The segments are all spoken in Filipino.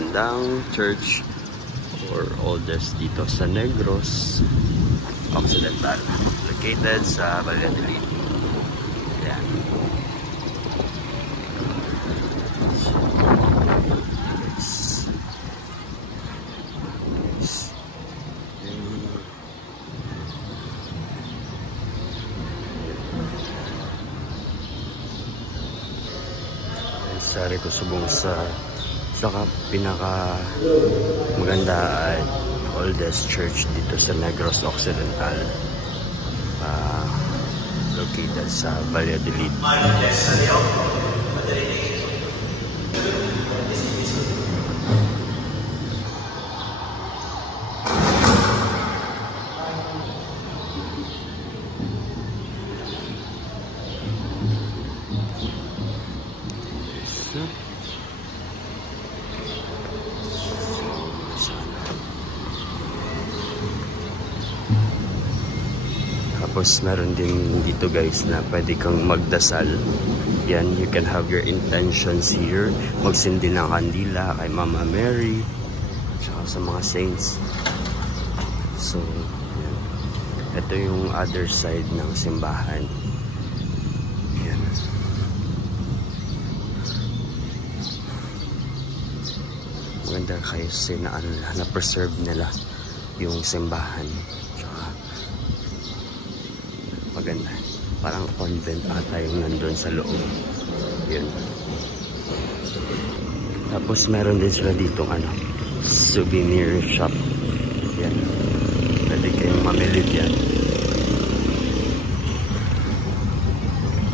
Magandang church or oldest dito sa Negros Occidental, located sa Valladolid. Ayan. Sari ko subong sa pinaka maganda at oldest church dito sa Negros Occidental, located sa Valladolid. Tapos meron din dito guys na pwede kang magdasal. Yan, you can have your intentions here. Magsindi ng kandila kay Mama Mary tsaka sa mga saints. So yan. Ito yung other side ng simbahan. Yan. Maganda kayo kasi na preserve nila yung simbahan. Maganda. Parang convent ata yung nandun sa loob. Yun. Tapos meron din sila ditong souvenir shop. Yan. Pwede kayong mamili yan.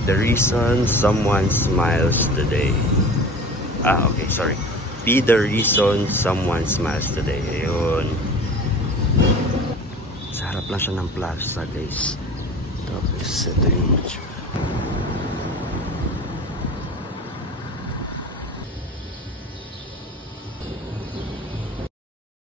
The reason someone smiles today. Okay, sorry. Be the reason someone smiles today. Ayun. Sa harap lang siya ng plaza, guys. Tapos ito yung